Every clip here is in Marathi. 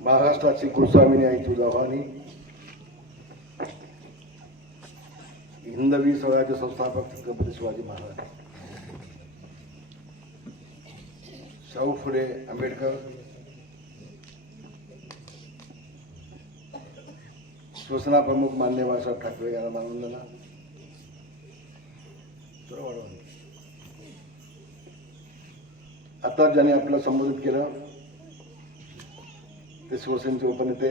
महाराष्ट्राची कुलस्वामिनी आई तुळजाभवानी, हिंदवी स्वराज्य संस्थापक छत्रपती शिवाजी महाराज, शाहू फुले आंबेडकर, शिवसेना प्रमुख माननीय बाळासाहेब ठाकरे यांना मानवंदना. आता ज्याने आपल्याला संबोधित केलं ते शिवसेनेचे उपनेते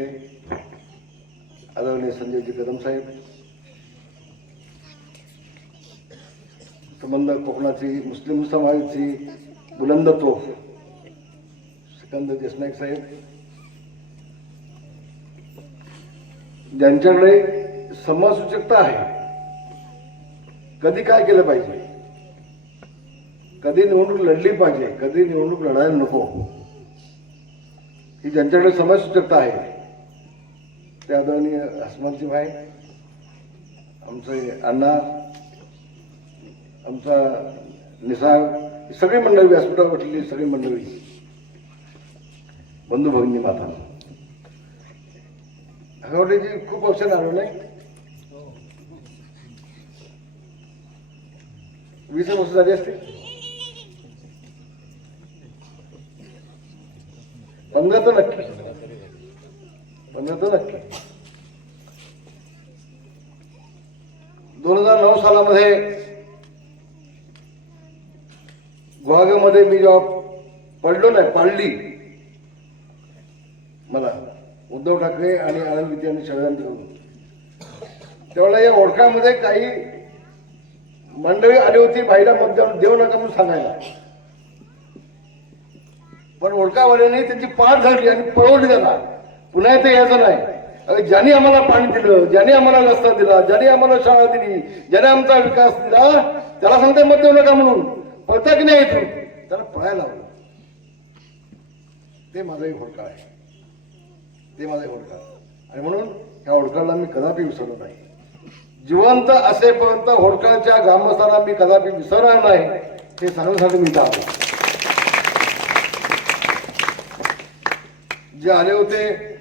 आदरणीय संजयजी कदम साहेब, संबंध कोकणाची मुस्लिम समाजाची बुलंद तोफ सिकंदर देशनाईक साहेब, ज्यांच्याकडे समसूचकता आहे, कधी काय केलं पाहिजे, कधी निवडणूक लढली पाहिजे, कधी निवडणूक लढायला नको, ही ज्यांच्याकडे समसूचकता आहे ते आदरणीय हसमतजी भाई, आमचे अण्णा, आमचा निसार, सगळी मंडळी, व्यासपीठावर बसलेली सगळी मंडळी, बंधू भगिनी माता, हगवडेजी खूप औषध आलो नाही, 20 वर्ष झाली असते, 15 तर नक्की, 15 तर नक्की. 2009 सालामध्ये गुहागरमध्ये मी जेव्हा पडलो नाही, पाळली मला उद्धव ठाकरे आणि आनंद गीते यांनी षडयंत्र करून, त्यावेळेला या ओळखामध्ये काही मंडळी आली होती बाईला मतदान देऊ नका म्हणून सांगायला, पण ओळखावाल्याने त्यांची पाठ धरली आणि पळवली त्याला, पुन्हा इथे यायचं नाही. ज्यांनी आम्हाला पाणी दिलं, ज्यांनी आम्हाला रस्ता दिला, ज्यांनी आम्हाला शाळा दिली, ज्याने आमचा विकास दिला, त्याला सांगते मत देऊ नका म्हणून, पळता की नाही इथून, त्याला पळायला लावलं. ते माझाही होडकाळ आहे, ते माझाही होडकाळ, आणि म्हणून ह्या होडकाळला मी कदापि विसरलो नाही. जिवंत असेपर्यंत होडकाळच्या ग्रामस्थांना मी कदापि विसरणार नाही, हे सांगण्यासाठी मी इथं आलो. जे आले होते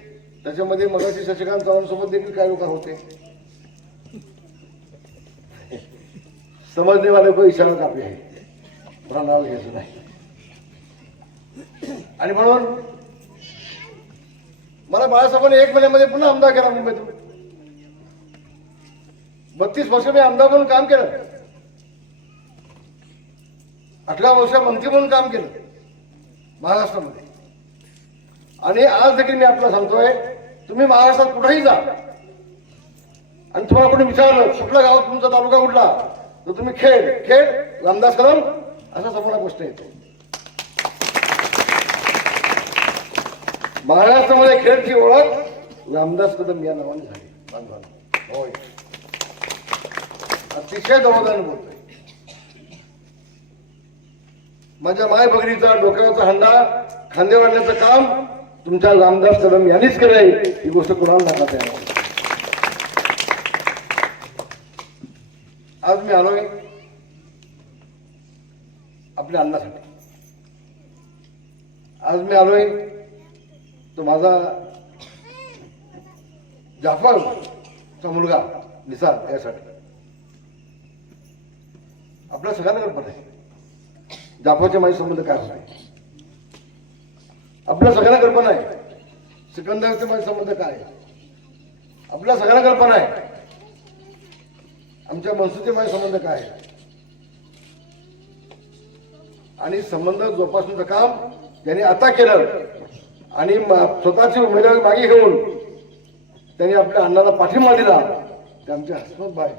त्याच्यामध्ये मगाशी शशिकांत चव्हाण सोबत देखील काही लोक होते, समजने वाले को इशारा काफी आहे, मला नाव घ्यायचं नाही. आणि म्हणून मला बाळासाहेबांनी 1 महिन्यामध्ये पुन्हा आमदार केला मुंबईतून. 32 वर्ष मी आमदार म्हणून काम केलं, 18 वर्ष मंत्री म्हणून काम केलं महाराष्ट्रामध्ये. आणि आज देखील मी आपल्याला सांगतोय, तुम्ही महाराष्ट्रात कुठेही जा आणि तुम्हाला कोणी विचारलं कुठलं गाव तुमचा, तालुका कुठला, तर तुम्ही खेड रामदास कदम असा संपूर्ण गोष्ट येते. महाराष्ट्रामध्ये खेडची ओळख रामदास कदम या नावाने झाली. होय, अतिशय दमदान बोलतोय. माझ्या माय भगिनीचा डोक्यावरचा हंडा खांद्यावर आणण्याचं काम तुमच्या रामदास कदम यांनीच केलंय, ही गोष्ट कुणाला नाकात आहे. आज मी आलोय आपल्या अण्णासाठी, आज मी आलोय तो माझा जाफरचा मुलगा निसार यासाठी. आपल्या सगळ्यांना कल्पना आहे जाफरचे माझे संबंध काय होते, आपल्या सगळ्यांना कल्पना आहे सिकंदरचे माझे संबंध काय आहे, आपल्या सगळ्यांना कल्पना आहे आमच्या मनसूचे माझे संबंध काय आहे. आणि संबंध जोपासण्याचं काम त्यांनी आता केलं आणि स्वतःची उमेदवारी मागे घेऊन त्यांनी आपल्या अण्णाला पाठिंबा दिला, ते आमचे हसमत भाई.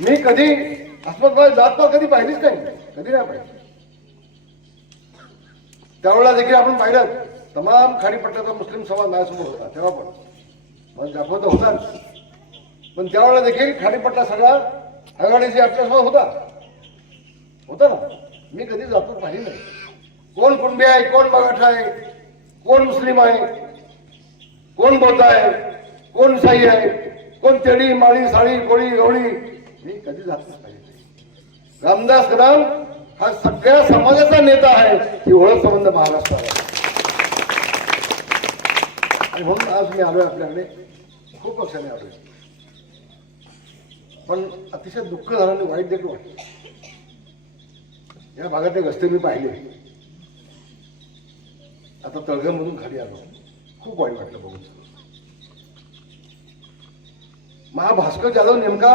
मी कधी हसमत भाई जातपात कधी पाहिलीच नाही, कधी नाही पाहिजे. त्यावेळेला देखील आपण पाहिलं तमाम खाडीपट्ट्याचा मुस्लिम समाज माझ्यासमोर होता, तेव्हा पण जाफर तर होता, पण त्यावेळेला देखील खाडीपट्टा सगळा आघाडीशी आपल्यासमोर होता ना. मी कधी जातो पाहिली नाही, कोण कुणबी आहे, कोण मराठा आहे, कोण मुस्लिम आहे, कोण बौद्ध आहे, कोण साई आहे, कोण तेडी माळी साळी कोळी गवळी, मी कधी जातच पाहिजे. रामदास कदम हा सगळ्या समाजाचा नेता आहे, ही ओळख संबंध महाराष्ट्राला. आणि म्हणून आज मी आलोय आपल्याकडे, खूप पक्षाने आलोय. पण अतिशय दुःख झालं आणि वाईट देखील वाटलं. या भागातले रस्ते मी पाहिले, आता तळघरमधून खाली आलो, खूप वाईट वाटलं बघून. महाभास्कर जाधव नेमका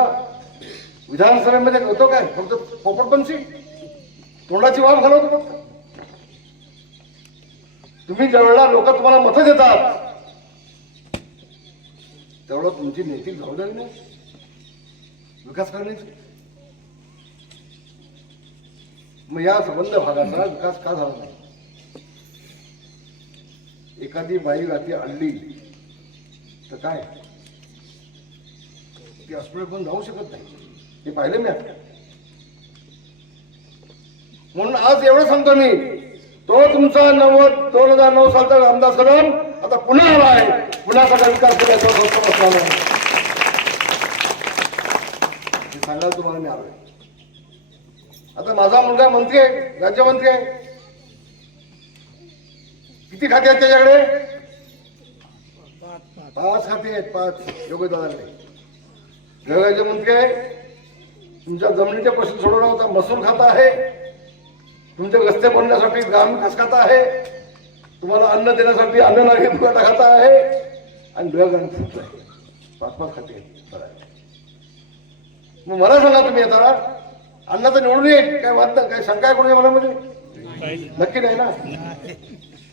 विधानसभेमध्ये होतो काय? फक्त पोपटपंची तोंडाची वाफ घालवतो फक्त. तुम्ही ज्यावेळेला लोक तुम्हाला मतं देतात त्यावेळेला तुमची नैतिक जबाबदारी नाही विकास करण्याची. मग या संबंध भागाचा विकास का झाला नाही? एखादी बाई रात्री आणली तर काय ती हॉस्पिटल पण जाऊ शकत नाही, हे पाहिलं मी आता. म्हणून आज एवढं सांगतो मी, तो तुमचा 2009 सालचा रामदास कदम आता पुन्हा आला आहे, पुन्हा सगळा विकास केल्याचा सांगायला तुम्हाला मी आलोय. आता माझा मुलगा मंत्री आहे, राज्यमंत्री आहे. किती खाते आहेत त्याच्याकडे? 5 खाते आहेत, 5 योग्य दादाकडे. गृहराज्यमंत्री आहे, तुमच्या जमिनीचे प्रश्न सोडवला होता. महसूल खाता आहे, तुमचे रस्ते बनवण्यासाठी ग्राम विकास खाता आहे, तुम्हाला अन्न देण्यासाठी अन्न नागरी पुरवठा खाता आहे आणि गृहग्रंथ आहे. 5 खाते आहेत. मग मला सांगा तुम्ही आता अन्नाचं निवडून येईल काय वाटतं? काय शंका आहे कोणी मनामध्ये? नक्की नाही ना.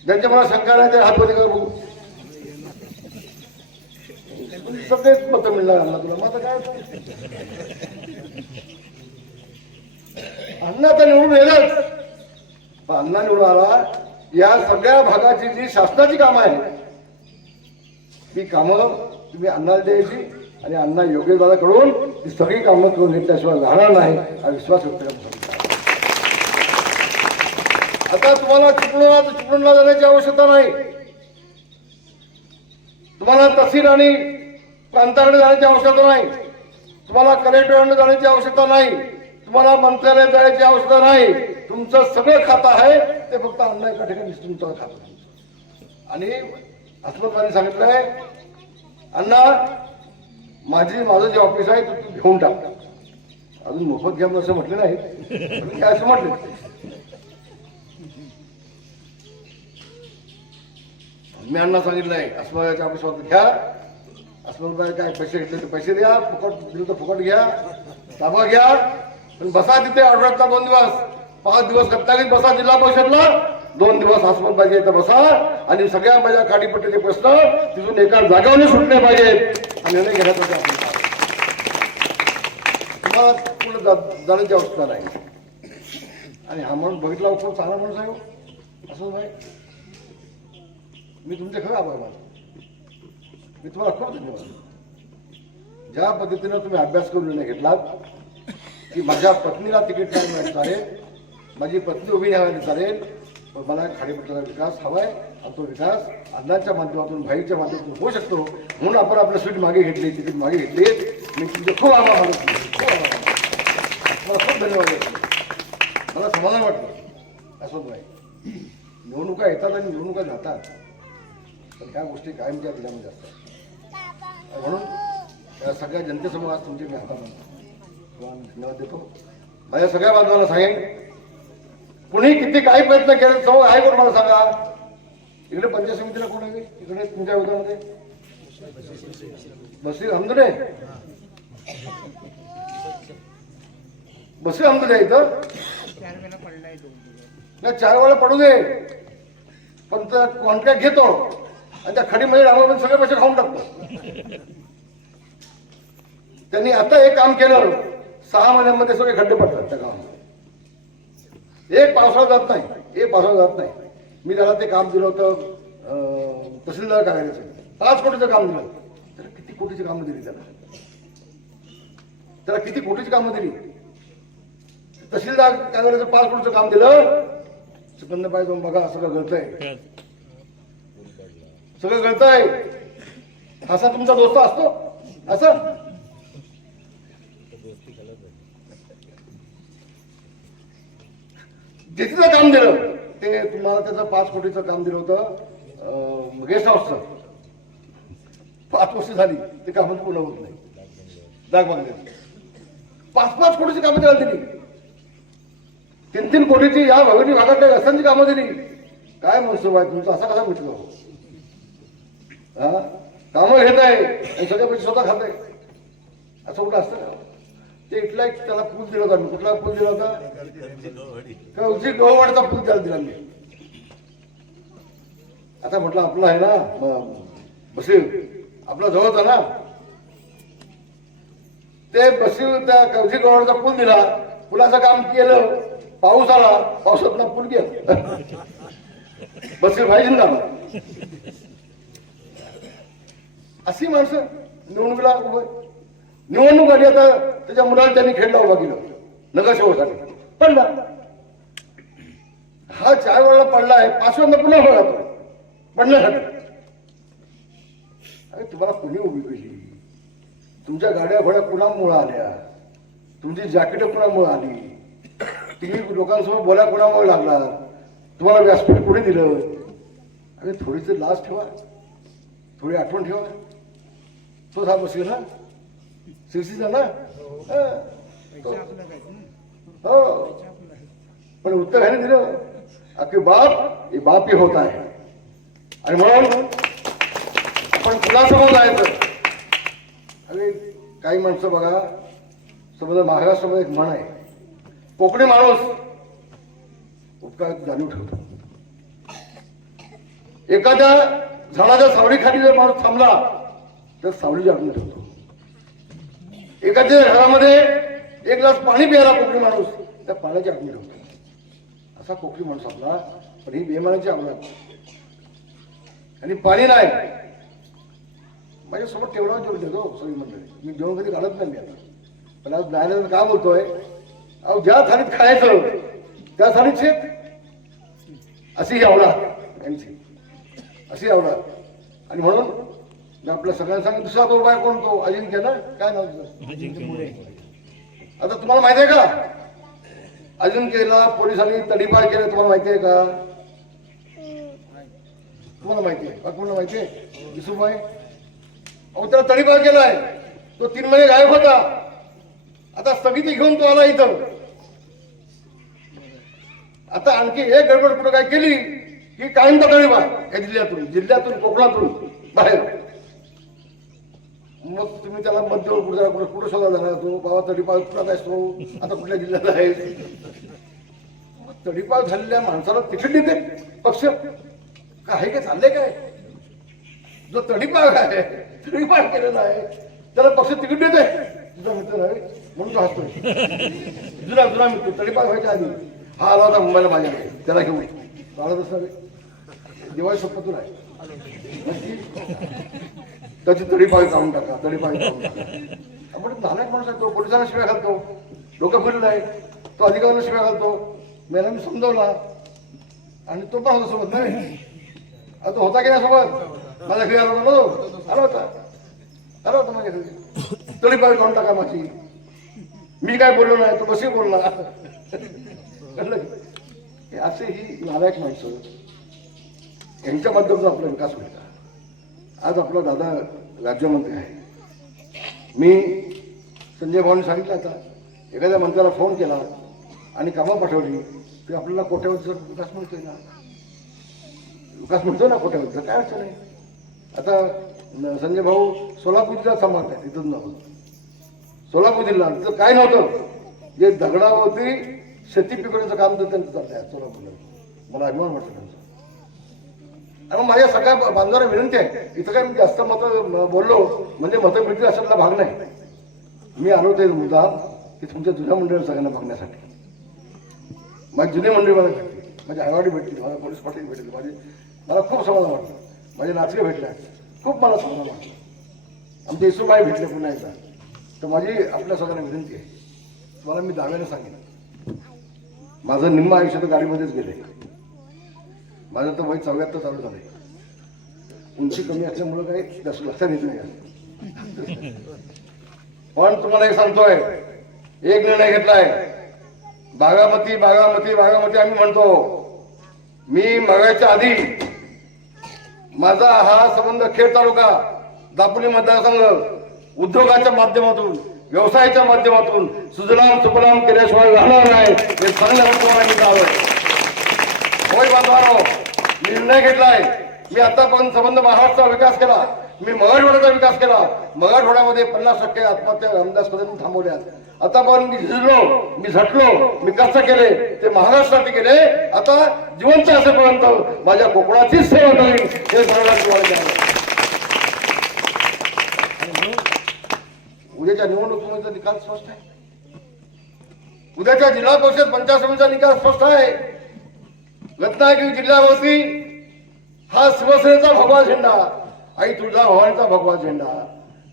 ज्यांच्या मला शंका नाही ते हातमध्ये कर बघू. सगळेच मत मिळणार अण्णा तुला. मग आता काय अण्णा तर निवडून येणार. अण्णा निवडून आला, या सगळ्या भागाची जी शासनाची कामं आहेत ती कामं तुम्ही अण्णाला द्यायची आणि अण्णा योग्य दादाकडून ती सगळी कामं करून घेतल्याशिवाय राहणार नाही हा विश्वास व्यक्त करतो. आता तुम्हाला चिपळूणला जाण्याची आवश्यकता नाही, तुम्हाला तहसील आणि प्रांताकडे जाण्याची आवश्यकता नाही, तुम्हाला कलेक्टरकडे जाण्याची आवश्यकता नाही, तुम्हाला मंत्रालयात जाण्याची आवश्यकता नाही. तुमचं सगळं खातं आहे ते फक्त अण्णा एका ठिकाणी तुमचं खातं. आणि अस्मदांनी सांगितलंय, अण्णा माझं जे ऑफिस आहे तू घेऊन टाक. अजून मोफत घ्या असं म्हटलं नाही, असं म्हटलं. मी अण्णा सांगितलंय अस्मदाच्या ऑफिसवर घ्या. अस्मदाला काय पैसे घेतले तर पैसे द्या, फुकट दिलं तर फुकट घ्या, ताबा घ्या. पण बसा तिथे आठवड्यातला 2 दिवस, 5 दिवस रत्नागिरीत बसा जिल्हा परिषदला, 2 दिवस अस्मदाच्या इथं बसा आणि सगळ्या माझ्या काडीपट्टीचे प्रश्न तिथून एका जागेवर सुटले पाहिजेत. आणि निर्णय घेण्यासाठी आपण तुम्हाला पुढे जाण्याची आवश्यकता नाही. आणि हा माणूस बघितला खूप चांगला माणूस आहे असं नाही. मी तुमचे खरं आभार मानतो. मी तुम्हाला खूप धन्यवाद. ज्या पद्धतीनं तुम्ही अभ्यास करून निर्णय घेतलात की माझ्या पत्नीला तिकीट नाही मिळालं चालेल, माझी पत्नी उभी राहायला चालेल, पण मला खाडीपट्टीचा विकास हवाय आणि तो विकास अण्णांच्या माध्यमातून भाईच्या माध्यमातून होऊ शकतो. म्हणून आपण आपलं सीट मागे घेतली, तिकीट मागे घेतली. मी तुमचे खूप आभार मानतो. मला खूप धन्यवाद देतो. मला समाधान वाटतं. असं नाही, निवडणुका येतात आणि निवडणुका जातात, पण ह्या गोष्टी कायमच्या दिल्यामध्ये असतात. म्हणून या सगळ्या जनतेसमोर आज तुमचे मी आभार मानतो, धन्यवाद देतो. माझ्या सगळ्या बांधवांना सांगेन, कुणी किती काही प्रयत्न केले समोर आहे कोण मला सांगा. इकडे पंचायत समितीला कोण आहे? इकडे तुमच्या विरोधामध्ये बशीर हमदुने, बशीर हमदुने इथं नाही, 4 वेळा पडू दे, पण कॉन्ट्रॅक्ट घेतो आणि त्या खडीमध्ये रामामध्ये सगळे पैसे खाऊन टाकतो. त्यांनी आता एक काम केलं, 6 महिन्यांमध्ये सगळे खड्डे पडतात त्या कामामध्ये. एक पावसाळा जात नाही, मी त्याला ते काम दिलं होतं तहसीलदार कार्यालयाचं, 5 कोटीचं काम दिलं. त्याला किती कोटीची कामं दिली? त्याला किती कोटीची कामं दिली? तहसीलदार कार्यालयाचं 5 कोटीचं काम दिलं. सुगंध पाय जाऊन बघा, सगळं गळतंय, सगळं गळतंय. असा तुमचा दोस्त असतो असं? जिथलं काम दिलं ते तुम्हाला त्याचं 5 कोटीचं काम दिलं होतं गेस्ट हाऊसचं, 5 वर्ष झाली ते कामं पूर्ण होत नाही. जाग बांधण्याची 5-5 कोटीची कामं त्याला दिली. 3-3 कोटीची या भगिनी भागातल्या रस्त्यांची कामं दिली. काय मनसुबा आहे तुमचा? असा कसा मित्र हो? हा, कामं घेत आहे आणि सगळे पैसे स्वतः खात आहे, असं कुठं असतं का? ते इथला एक त्याला पूल दिला होता. कुठला पूल दिला होता? कवजी गव्हावाडचा पूल त्याला दिला मी. आता म्हटलं आपला आहे ना बसीव, आपला जवळचा ना, ते बसीव त्या कवजी गव्हावाडचा पूल दिला. पुलाचं काम केलं, पाऊस आला, पावसात ना पूल गेला. बसीव पाहिजे ना. अशी माणसं निवडणुकीला निवडणूक आली. आता त्याच्या मुलाला त्यांनी खेळला उभा केलं नगरसेवकासाठी, पडला. हा 4 वेळा पडला आहे, 5व्यांदा पुन्हा उभा राहतो पडण्यासाठी. अरे तुम्हाला कोणी उभी केली? तुमच्या गाड्या घोड्या कुणामुळे आल्या? तुमची जॅकेट कुणामुळे आली? तुम्ही लोकांसमोर बोला कुणामुळे लागला? तुम्हाला व्यासपीठ कोणी दिलं? अरे थोडीशी लाज ठेवा, थोडी आठवण ठेवा. तो हा बसेल ना शिवसीचा ना. हो, पण उत्तर ह्याने दिलं की बाप हे बाप ही होत आहे. आणि म्हणून आपण कुणासमोर जायचं? अरे काही माणसं बघा, समजा महाराष्ट्रामध्ये एक म्हण आहे, कोकणी माणूस उपकार जाणीव ठेवतो. एखाद्या झाडाच्या सावलीखाली जर माणूस थांबला तर सावली जाणून ठेवतो. एखाद्या घरामध्ये 1 ग्लास पाणी प्यायला कोकणी माणूस त्या पाण्याची आठवण ठेवतो. असा कोकणी माणूस आपला. पण ही बेमानाची आवडत आणि पाणी नाही. माझ्यासोबत तेवढा जेवण देतो सगळी मंडळी. मी जेवण कधी काढत नाही मी आता. पण आज न्यायालयात का बोलतोय? अहो ज्या थालीत खायचं त्या थालीत शेत, अशी ही आवडा यांची, अशी आवडा. आणि म्हणून मी आपल्या सगळ्यांना सांगितलं, दुसरा तो उपाय कोण? तो अजिंक्य ना, काय नाव तुझं? आता तुम्हाला माहिती आहे का अजिंक्यला पोलिसांनी तडीपार केलं? तुम्हाला माहिती आहे का? तुम्हाला माहिती आहे? कोणाला माहिती आहे? विसुबाई. अहो त्याला तडीपार केलाय. तो 3 महिने गायब होता. आता स्थगिती घेऊन तो आला इथं. आता आणखी एक गडबड कुठं काय केली की कायमचा तडीपार या जिल्ह्यातून कोकणातून बाहेर. मग तुम्ही त्याला मध्य कुठं शोधा जाणार? तो बाबा तडीपार कुठं असतो, आता कुठल्या जिल्ह्यात आहे? तडीपार झालेल्या माणसाला तिकीट देते पक्ष? काय काय चाललंय काय? जो तडीपार आहे, तडीपार केलेला आहे, त्याला पक्ष तिकीट देते. तुझा मित्र आहे म्हणून तो हसतोय. जुना मित्र तडीपार व्हायच्या आधी हा आला होता मुंबईला माझ्याकडे, त्याला घेऊन आला तसा दिवाळी संपतून आहे. त्याची तडीपार काढून टाका, तडीपार काढून टाका. आपण नालायक माणूस आहे तो. पोलिसांना शिव्या घालतो, डोकं फिरलं आहे तो, अधिकाऱ्यांना शिव्या घालतो. मला मी समजवला आणि तो पण होता सोबत. नाही तो होता की नाही सोबत? माझ्या घरी आला होता, आला होता माझ्या घरी. तडीपार काढून टाका माझी. मी काय बोललो नाही, तो बसे बोलला. असे ही नालायक माणसं, यांच्या माध्यमातून आपला विकास होईल. आज आपला दादा राज्यमंत्री आहे. मी संजय भाऊंनी सांगितलं, आता एखाद्या मंत्र्याला फोन केला आणि कामं पाठवली तर आपल्याला कोट्यावधीचा विकास मिळतोय ना. विकास मिळतो ना कोट्यावधीचा, काय अडचण आहे. आता संजय भाऊ सोलापूर जिल्ह्यात सांभाळत आहे. तिथून नव्हतं सोलापूर जिल्हा, तिथं काय नव्हतं. जे दगडावरती शेती पिकवण्याचं काम तर त्यांचं चालत आहे सोलापूरला. मला अभिमान वाटतो त्यांचा. आणि माझ्या सगळ्या बांधवांना विनंती आहे, इथं काय मी जास्त मतं बोललो म्हणजे मतं मिळतील अशातला भाग नाही. मी आलो ते मुद्दा की तुमच्या जुन्या मंडळी सगळ्यांना बघण्यासाठी. माझी जुनी मंडळी मला भेटली, माझी आईवाडी भेटली, मला पोलीस पाटील भेटले, मला खूप समाधान वाटलं. माझे नाचले भेटले, खूप मला समाधान वाटलं. आमचे येसूबाई भेटले पुन्हा एकदा. तर माझी आपल्या सगळ्यांना विनंती आहे, तुम्हाला मी दाव्याने सांगेन, माझं निम्म आयुष्य तर गाडीमध्येच गेले. माझं तर वय 74 चालू झालंय. उंची कमी असल्यामुळं काही लक्षात येत नाही. पण तुम्हाला एक सांगतोय, एक निर्णय घेतलाय. बागामती बागामती बागामती आम्ही म्हणतो. मी मगायच्या आधी माझा हा संबंध खेड तालुका दापोली मतदारसंघ उद्योगाच्या माध्यमातून, व्यवसायाच्या माध्यमातून सुजलाम सुफलाम केल्याशिवाय राहणार नाही हे सांगण्याचं तुम्हाला मी गावं. होय बांधवांनो, निर्णय घेतलाय. मी आतापर्यंत संबंध महाराष्ट्राचा विकास केला, मी मराठवाड्याचा विकास केला. मराठवाड्यामध्ये 50% आत्महत्या रामदास कदम थांबवल्या. आतापर्यंत मी झिजलो, मी झटलो, मी कष्ट केले ते महाराष्ट्रासाठी केले. आता जिवंत असेपर्यंत माझ्या कोकणाचीच सेवा करेन हे सांगण्यात. उद्याच्या निवडणुकीचा निकाल स्पष्ट आहे. उद्याच्या जिल्हा परिषद पंचायत समितीचा निकाल स्पष्ट आहे. रत्नागिरी जिल्ह्यावरती हा शिवसेनेचा भगवा झेंडा, आई तुळजाभवानीचा भगवा झेंडा,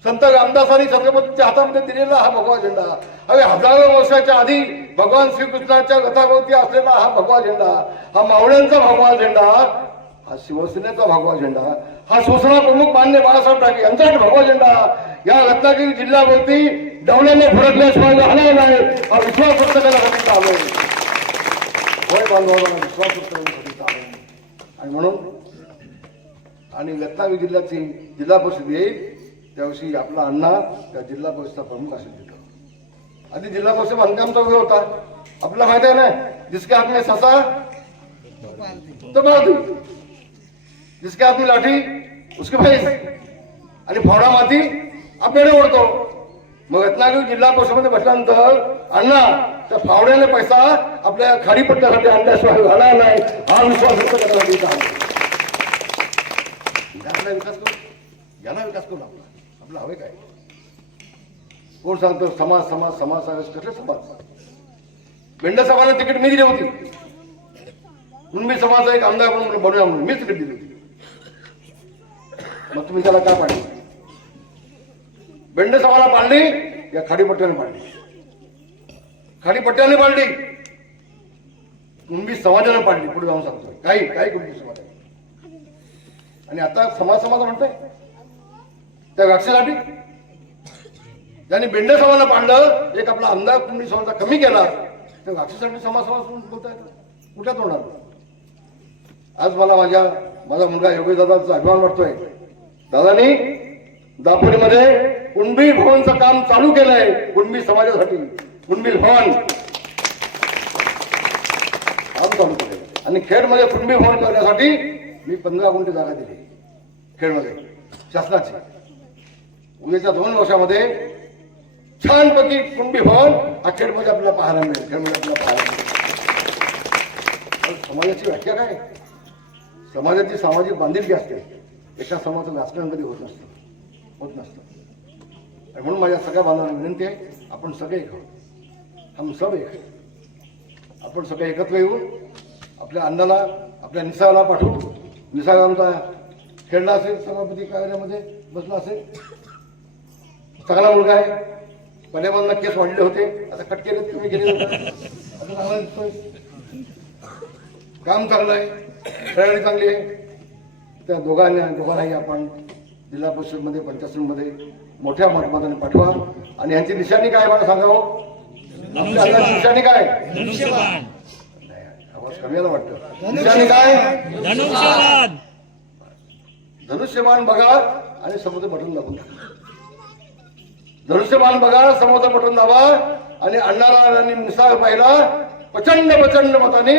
संत रामदासांनी छत्रपतीच्या हातामध्ये दिलेला हा भगवा झेंडा, अरे हजारो वर्षाच्या आधी भगवान श्रीकृष्णाच्या रथावरती असलेला हा भगवा झेंडा, हा मावळ्यांचा भगवा झेंडा, हा शिवसेनेचा भगवा झेंडा, हा शिवसेना प्रमुख मान्य बाळासाहेब ठाकरे यांचा भगवा झेंडा या रत्नागिरी जिल्ह्यावरती डवल्याने फडकल्याशिवाय राहणार नाही हा विश्वास व्यक्त करण्यासाठी चालू आहे. होय बांधवांना विश्वास व्यक्त करण्यासाठी चालू आहे. आणि म्हणून आणि रत्नागिरी जिल्ह्याची जिल्हा परिषद येईल त्याविषयी आपला अण्णा त्या जिल्हा परिषदचा प्रमुख असेल. तिथं आधी जिल्हा परिषद बांधकामचा वेळ होता. आपल्याला माहिती आहे ना, जिसके हात में ससा तो बहादूर, जिसके हात में लाठी उसके भैंस, आणि फावडा माती आपल्याकडे ओढतो. मग रत्नागिरी जिल्हा परिषदेमध्ये बसल्यानंतर अण्णा त्या फावड्याने पैसा आपल्या खाडीपट्ट्यासाठी आणल्याशिवाय राहणार नाही हा विश्वास व्यक्त करण्यासाठी चालू. याला विकास करू, याला विकास करू. आपला हवे काय? कोण सांगतो समाज समाज समाज कसले समाज? बेंडे साहेबांना तिकीट मी दिली होती. कुणबी समाजाचा एक आमदार म्हणून बनवूया म्हणून मीच तिकीट दिली होती. मग तुम्ही त्याला काय पाडली? बेंडे साहेबांना पाडली या खाडीपट्ट्याने पाडली? खाडीपट्ट्याने पाडली, कुणबी समाजाने पाडली. पुढे जाऊन सांगतोय काही काही कुणबी समाज. आणि आता समाज समाज म्हणतोय त्या व्याक्षेसाठी ज्यांनी बेंडे समाजाला पाडलं, एक आपला आमदार कुणबी समाजाचा कमी केला, त्या व्याक्षेसाठी समाज समाज बोलताय कुठे तोंडात? आज मला माझा मुलगा योगेश दादाचा अभिमान वाटतोय. दादानी दापोलीमध्ये कुणबी भवनचं काम चालू केलंय कुणबी समाजासाठी. कुणबी भवन काम चालू केलंय. आणि खेडमध्ये कुणबी भवन करण्यासाठी मी 15 गुंठे जागा दिली खेडमध्ये शासनाची. उद्याच्या 2 वर्षामध्ये छानपैकी कुणबी भवन हा खेडमध्ये आपल्याला पाहायला मिळेल. खेडमध्ये आपल्याला पाहायला मिळेल. समाजाची व्याख्या काय? समाजाची सामाजिक बांधिलकी असते. एका समाजाचं राजकारण कधी होत नसतं. आणि म्हणून माझ्या सगळ्या बांधवांना विनंती आहे, आपण सगळे एक आहोत. हम सब एक. आपण सगळे एकत्र येऊन आपल्या अण्णाला, आपल्या निसाला पाठवू. निसाग आमचा खेळला असेल, सभापती कार्यालयामध्ये बसला असेल, चांगला मुलगा आहे. पहिल्यापासून केस वाढले होते, आता कट केले, तुम्ही केले, आता चांगला दिसतोय. काम चांगलं आहे, खेळाडी चांगली आहे. त्या दोघांनाही आपण जिल्हा परिषदमध्ये पंचायतमध्ये मोठ्या मतदानाने पाठवा. आणि यांची निशाणी काय मला सांगावं? आपल्या अंगाची निशाणी काय? आवाज कमी आला वाटतं. निशाणी काय? धनुष्यबाण बघा आणि समोर बटन दाबून टाका. धनुष्यबाण बघा, समोर बटन दाबा आणि अण्णाला आणि निसार पाहिला प्रचंड मताने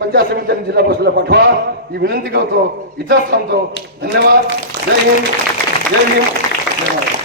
पंचायत समिती जिल्हा परिषदेला पाठवा ही विनंती करतो. इथंच थांबतो. धन्यवाद. जय हिंद, जय भीम, जय महाराष्ट्र.